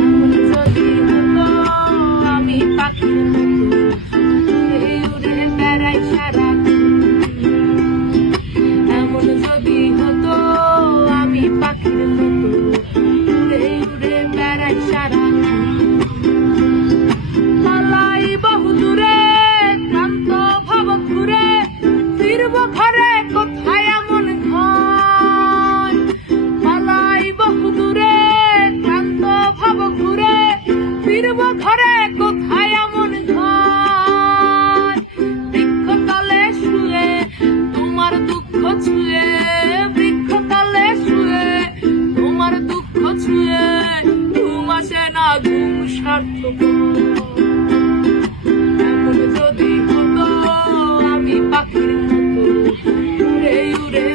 এমন যদি হতো আমি পাখির মতো উড়ে উড়ে বেড়াই সারাদিন। এমন যদি হতো আমি পাখির মতো উড়ে উড়ে বেড়াই সারাদিন। পালাই বহুদূরে ক্লান্ত ভাব ঘুরে ফিরব ঘরে কোথায় এমন ঘর। পালাই বহুদূরে ক্লান্ত ভাব ঘুরে ফিরব ঘরে কোথায় এমন ঘর। বৃক্ষতলে শুয়ে তোমার দুঃখ ছুঁয়ে, বৃক্ষতলে শুয়ে তোমার দুঃখ ছুঁয়ে ঘুম আসে না, ঘুম সার্থকর। এমন যদি হতো আমি পাখির মতো উড়ে উড়ে